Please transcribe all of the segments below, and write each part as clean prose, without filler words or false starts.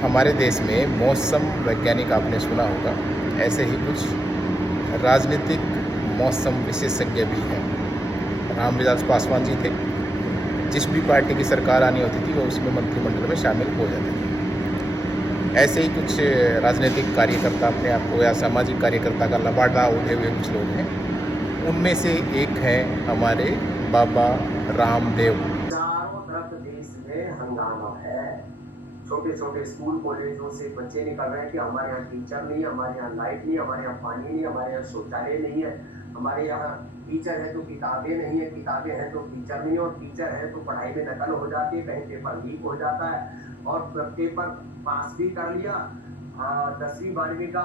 हमारे देश में मौसम वैज्ञानिक आपने सुना होगा, ऐसे ही कुछ राजनीतिक मौसम विशेषज्ञ भी हैं। रामविलास पासवान जी थे, जिस भी पार्टी की सरकार आनी होती थी वो उसमें मंत्रिमंडल में शामिल हो जाते थे। ऐसे ही कुछ राजनीतिक कार्यकर्ता अपने आप को या सामाजिक कार्यकर्ता का लबाड़ा उठे हुए कुछ लोग हैं। उनमें से एक है हमारे बाबा रामदेव। चारों तरफ देश में हंगामा है। छोटे छोटे स्कूल कॉलेजों से बच्चे निकल रहे हैं कि हमारे यहाँ टीचर नहीं है, हमारे यहाँ लाइट नहीं, हमारे यहाँ पानी नहीं, हमारे यहाँ शौचालय नहीं है, हमारे यहाँ टीचर है तो किताबें नहीं है, किताबें हैं तो टीचर नहीं है, और टीचर है तो पढ़ाई में नकल हो जाती है, कहीं पेपर लीक हो जाता है, और पेपर पास भी कर लिया, 10वीं 12वीं का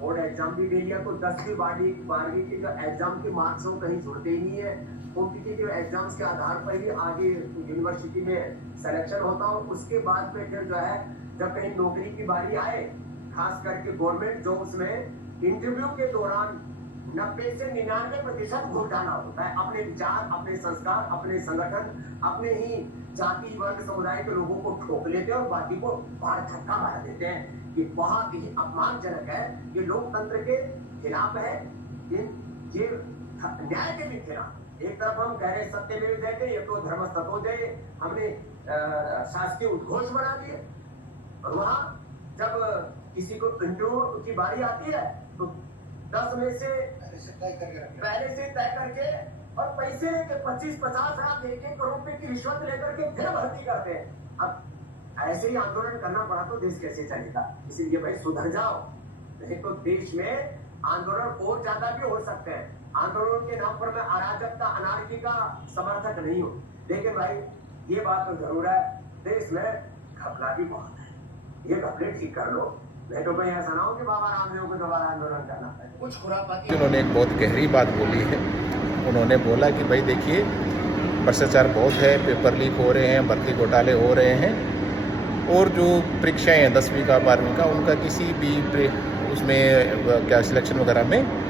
बोर्ड एग्जाम भी दे लिया, तो 10वीं 12वीं के जो एग्जाम के मार्क्स हो कहीं जुड़ते ही नहीं है। कॉम्पिटिटिव एग्जाम्स के आधार पर ही आगे यूनिवर्सिटी में सिलेक्शन होता हो। उसके बाद में फिर जो है जब कहीं नौकरी की बारी आए, खास करके गवर्नमेंट जॉब्स में इंटरव्यू के दौरान 90 से 99% घोटाला होता है। अपने विचार, अपने संस्कार, अपने संगठन, अपने ही जाति वर्ग समुदाय के लोगों को ठोक लेते हैं और बाकी को बाहर धक्का मार देते हैं। ये बहुत ही अपमानजनक है, ये लोकतंत्र के खिलाफ है, ये न्याय के भी खिलाफ। एक तरफ हम कह रहे सत्यमेव जयते, ये तो धर्मस्ततो जय, हमने शासकीय उद्घोष बना दिए, और वहां जब किसी को इंटरव्यू की बारी आती है तो 10 में से पहले से तय करके और पैसे लेके 25-50 लाख 1-1 करोड़ रुपए की रिश्वत लेकर के फिर भर्ती करते हैं। अब ऐसे ही आंदोलन करना पड़ा तो देश कैसे चलेगा? इसलिए भाई सुधर जाओ, नहीं तो देश में आंदोलन और ज्यादा भी हो सकते हैं। आंदोलन के नाम पर मैं अराजकता, अनार्की का समर्थक नहीं हूँ, लेकिन भाई ये बात तो जरूर है, देश में घपला भी बहुत है, ये घपले ठीक कर लो, नहीं तो मैं ऐसा ना हो कि बाबा रामदेव को दोबारा आंदोलन करना पड़े। कुछ खुरापाती। उन्होंने एक बहुत गहरी बात बोली है। उन्होंने बोला कि भाई देखिए, भ्रष्टाचार बहुत है, पेपर लीक हो रहे हैं, भर्ती घोटाले हो रहे हैं, और जो परीक्षाएं हैं 10वीं का 12वीं का, उनका किसी भी उसमें क्या सिलेक्शन वगैरह में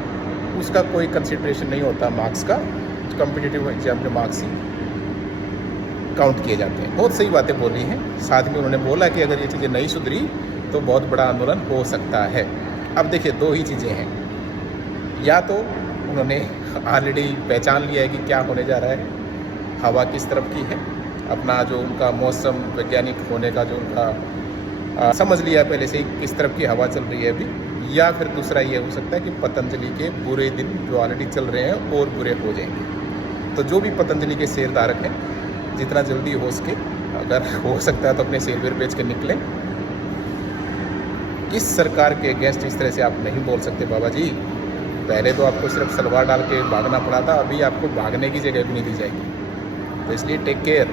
उसका कोई कंसिडरेशन नहीं होता मार्क्स का, कॉम्पिटिटिव एग्जाम के मार्क्स ही काउंट किए जाते हैं। बहुत सही बातें बोली हैं। साथ में उन्होंने बोला कि अगर ये चीज़ें नहीं सुधरी तो बहुत बड़ा आंदोलन हो सकता है। अब देखिए, दो ही चीज़ें हैं, या तो उन्होंने ऑलरेडी पहचान लिया है कि क्या होने जा रहा है, हवा किस तरफ की है, अपना जो उनका मौसम वैज्ञानिक होने का जो उनका समझ लिया पहले से ही किस तरफ की हवा चल रही है अभी, या फिर दूसरा ये हो सकता है कि पतंजलि के बुरे दिन जो ऑलरेडी चल रहे हैं और बुरे हो जाएंगे। तो जो भी पतंजलि के शेयरधारक हैं, जितना जल्दी हो सके, अगर हो सकता है तो अपने शेयर वेयर बेच के निकलें। इस सरकार के अगेंस्ट इस तरह से आप नहीं बोल सकते बाबा जी। पहले तो आपको सिर्फ सलवार डाल के भागना पड़ा था, अभी आपको भागने की जगह भी नहीं दी जाएगी। तो इसलिए टेक केयर।